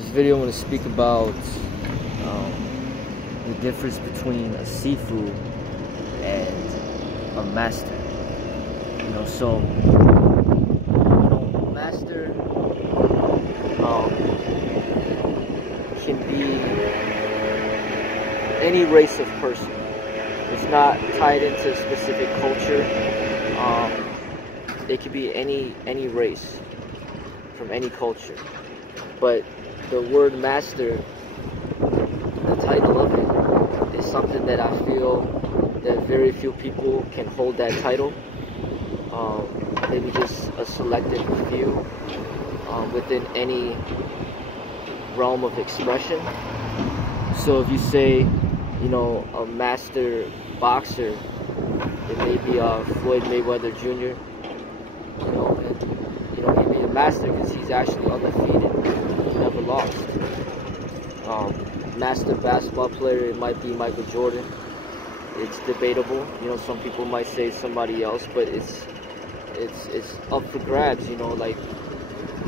this video I'm going to speak about the difference between a Sifu and a master. Master can be any race of person. It's not tied into a specific culture. It could be any race from any culture. But the word master, the title of it, is something that I feel that very few people can hold that title. Maybe just a selected few within any realm of expression. So if you say, a master boxer, it may be Floyd Mayweather Jr. He'd be a master because he's actually undefeated. He never lost. Master basketball player, it might be Michael Jordan. It's debatable. Some people might say somebody else, but it's up for grabs. Like,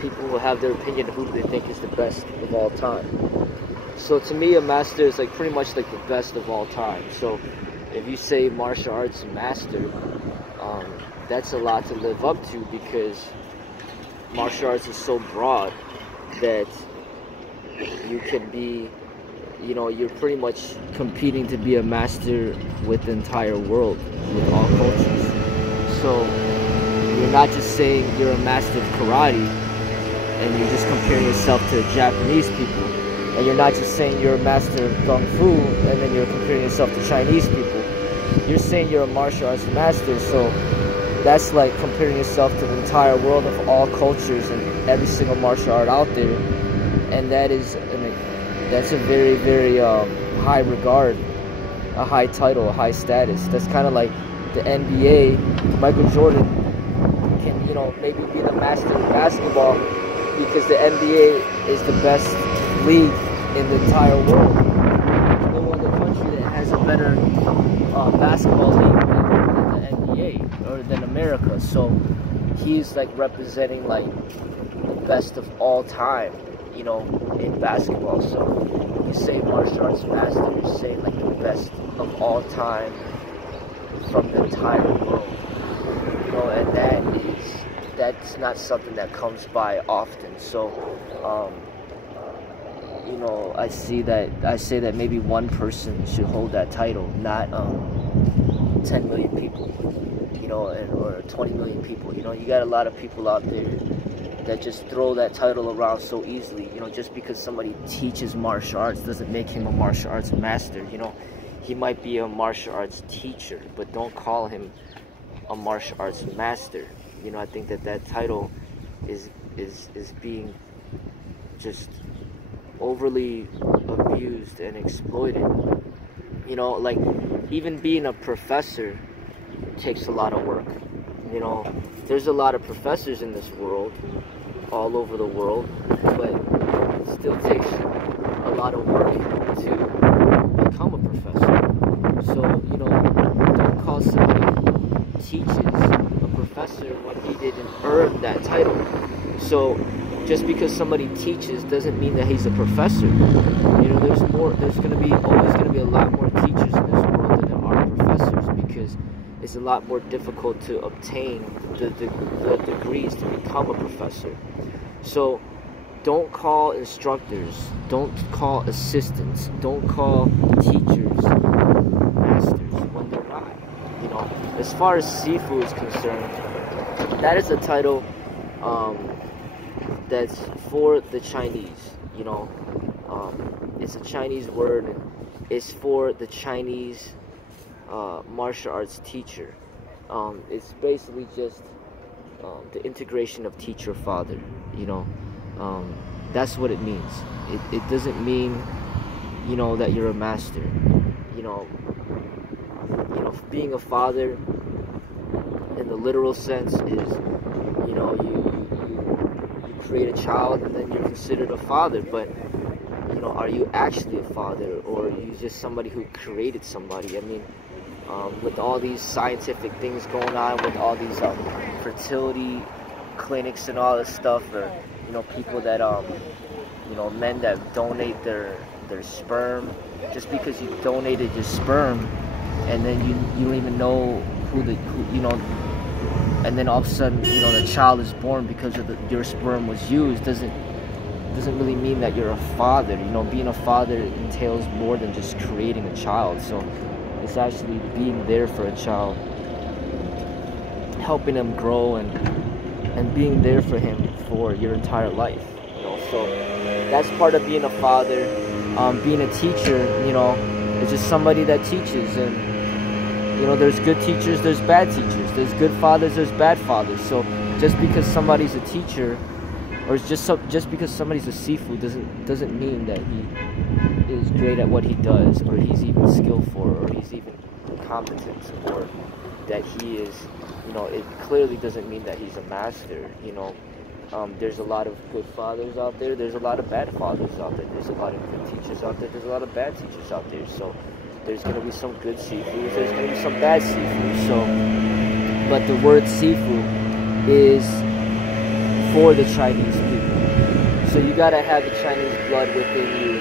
people will have their opinion of who they think is the best of all time. So to me, a master is like pretty much like the best of all time. So if you say martial arts master, that's a lot to live up to, because martial arts is so broad that you can be, you're pretty much competing to be a master with the entire world, with all cultures. So you're not just saying you're a master of karate and you're just comparing yourself to Japanese people, and you're not just saying you're a master of kung fu and then you're comparing yourself to Chinese people. You're saying you're a martial arts master, so that's like comparing yourself to the entire world of all cultures and every single martial art out there. And that's a very, very high regard, a high title, a high status. That's kind of like the NBA. Michael Jordan can, maybe be the master of basketball because the NBA is the best league in the entire world. There's no other country that has a better basketball league than the NBA or than America. So he's like representing like the best of all time, in basketball. So when you say martial arts master, you're saying like the best of all time from the entire world. And that's not something that comes by often. So I say that maybe one person should hold that title, not 10 million people, or 20 million people. You got a lot of people out there that just throw that title around so easily. Just because somebody teaches martial arts doesn't make him a martial arts master. He might be a martial arts teacher, but don't call him a martial arts master. I think that title is being just overly abused and exploited. Like, even being a professor takes a lot of work. There's a lot of professors in this world, all over the world, but it still takes a lot of work to become a professor. So, don't call somebody who teaches a professor when he didn't earn that title. So just because somebody teaches doesn't mean that he's a professor. There's always going to be a lot more teachers in this world than there are professors, because it's a lot more difficult to obtain the degrees to become a professor. So don't call instructors, don't call assistants, don't call teachers masters when they're not. As far as Sifu is concerned, that is a title that's for the Chinese. It's a Chinese word, and it's for the Chinese martial arts teacher. It's basically just the integration of teacher father. That's what it means. It doesn't mean that you're a master. Being a father in the literal sense is you create a child and then you're considered a father. But are you actually a father, or are you just somebody who created somebody? With all these scientific things going on, with all these fertility clinics and all this stuff, or people that You know, men that donate their sperm. Just because you donated your sperm, and then you don't even know who you know, and then all of a sudden, you know, the child is born because of your sperm was used, doesn't really mean that you're a father. You know, being a father entails more than just creating a child. So it's actually being there for a child, helping him grow, and being there for him for your entire life. You know, so that's part of being a father. Being a teacher, you know, is just somebody that teaches. And you know, there's good teachers, there's bad teachers, there's good fathers, there's bad fathers. So just because somebody's a teacher, or just because somebody's a Sifu, doesn't mean that he is great at what he does, or he's even skillful, or he's even competent, or that he is, you know, it clearly doesn't mean that he's a master. You know, there's a lot of good fathers out there, there's a lot of bad fathers out there, there's a lot of good teachers out there, there's a lot of bad teachers out there. So there's going to be some good Sifus, there's going to be some bad Sifus. So, but the word Sifu is for the Chinese people. So you got to have the Chinese blood within you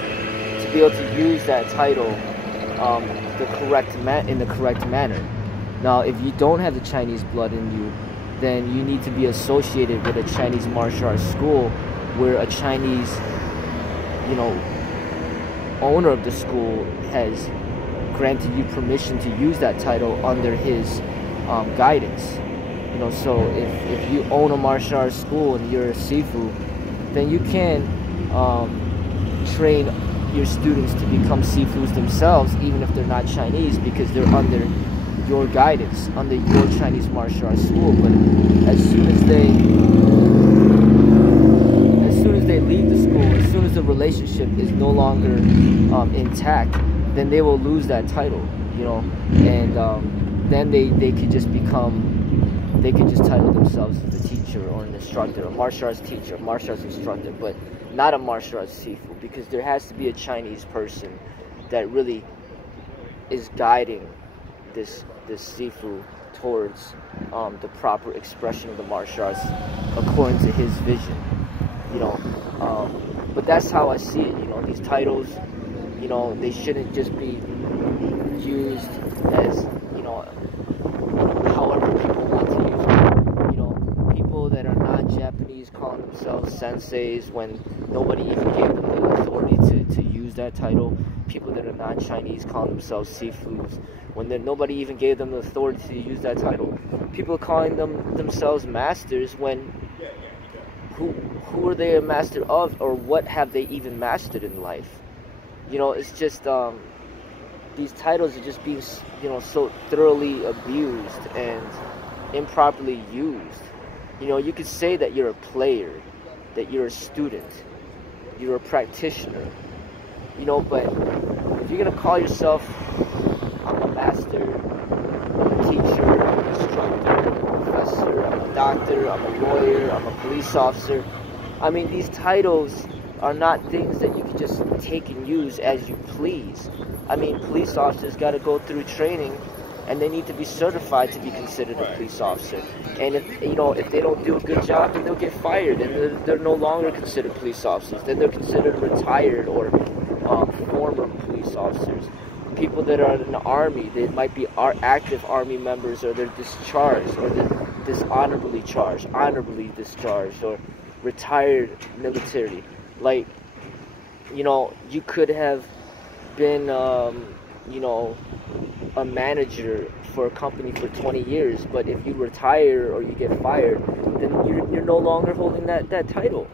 to be able to use that title in the correct manner. Now, if you don't have the Chinese blood in you, then you need to be associated with a Chinese martial arts school where a Chinese, you know, owner of the school has granted you permission to use that title under his guidance. You know, so if you own a martial arts school and you're a Sifu, then you can train your students to become Sifus themselves, even if they're not Chinese, because they're under your guidance, under your Chinese martial arts school. But as soon as they leave the school, as soon as the relationship is no longer intact, then they will lose that title, you know, and then they could just title themselves as a teacher or an instructor, a martial arts teacher, a martial arts instructor, but not a martial arts Sifu, because there has to be a Chinese person that really is guiding this Sifu towards the proper expression of the martial arts according to his vision, you know. But that's how I see it. You know, these titles, you know, they shouldn't just be used as, you know, however people want to use them. You know, people that are not Japanese calling themselves senseis when nobody even gave them the authority to use that title. People that are not Chinese calling themselves Sifus when nobody even gave them the authority to use that title. People calling themselves masters when who are they a master of, or what have they even mastered in life? You know, it's just these titles are just being, you know, so thoroughly abused and improperly used. You know, you could say that you're a player, that you're a student, you're a practitioner, you know, but if you're gonna call yourself, I'm a master, I'm a teacher, I'm an instructor, I'm a professor, I'm a doctor, I'm a lawyer, I'm a police officer, I mean, these titles are not things that you can just take and use as you please. I mean, police officers got to go through training, and they need to be certified to be considered a police officer. And if, you know, if they don't do a good job, then they'll get fired, and they're no longer considered police officers. Then they're considered retired or former police officers. People that are in the army, they might be active army members, or they're discharged, or they're dishonorably charged, honorably discharged, or retired military. Like, you know, you could have been, you know, a manager for a company for 20 years, but if you retire or you get fired, then you're no longer holding that title.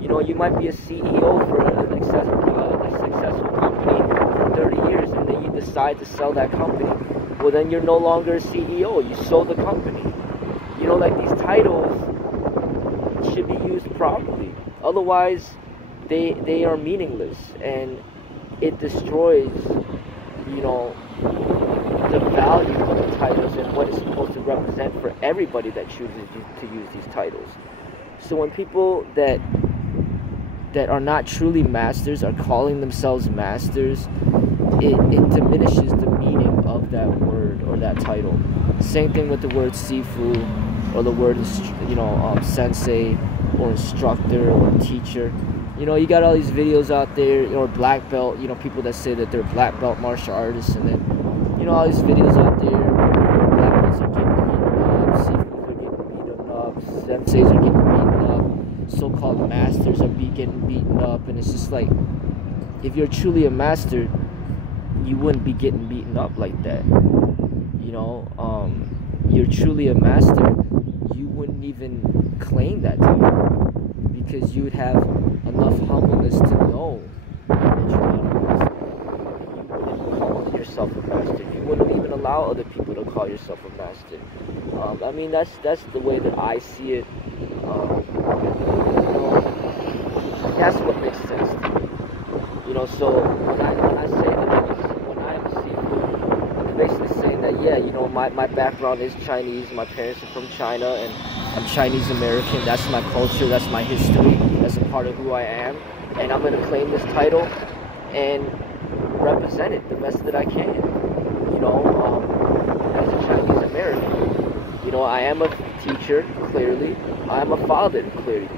You know, you might be a CEO for a successful company for 30 years, and then you decide to sell that company. Well, then you're no longer a CEO. You sold the company. You know, like, these titles should be used properly. Otherwise, they are meaningless, and it destroys, you know, the value of the titles and what it's supposed to represent for everybody that chooses to use these titles. So when people that are not truly masters are calling themselves masters, it diminishes the meaning of that word or that title. Same thing with the word Sifu, or the word, you know, sensei, or instructor, or teacher. You know, you got all these videos out there, or black belt, you know, people that say that they're black belt martial artists, and then, you know, all these videos out there, black belts are getting beaten up, Sifus are getting beaten up, senseis are getting beaten up, so-called masters are getting beaten up, and it's just like, if you're truly a master, you wouldn't be getting beaten up like that. You know, you're truly a master, you wouldn't even claim that title, because you would have enough humbleness to know that you're not a master. You wouldn't call yourself a master. You wouldn't even allow other people to call yourself a master. I mean, that's the way that I see it. That's what makes sense to me. You know, so when I say that when I am a Sifu, I'm basically saying that, yeah, you know, my background is Chinese. My parents are from China, and I'm Chinese American. That's my culture. That's my history. That's a part of who I am. And I'm going to claim this title and represent it the best that I can. You know, as a Chinese American. You know, I am a teacher, clearly. I am a father, clearly.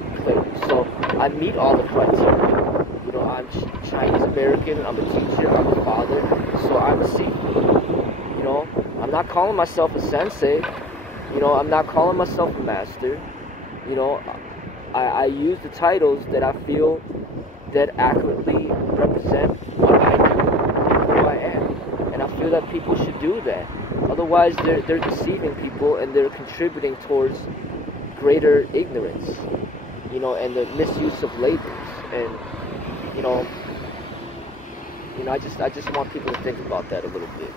So I meet all the criteria. You know, I'm Chinese American. I'm a teacher. I'm a father. So I'm a Sifu. You know, I'm not calling myself a sensei. You know, I'm not calling myself a master. You know, I use the titles that I feel that accurately represent what I do and who I am. And I feel that people should do that. Otherwise, they're deceiving people, and they're contributing towards greater ignorance, you know, and the misuse of labels. And, you know, I just want people to think about that a little bit.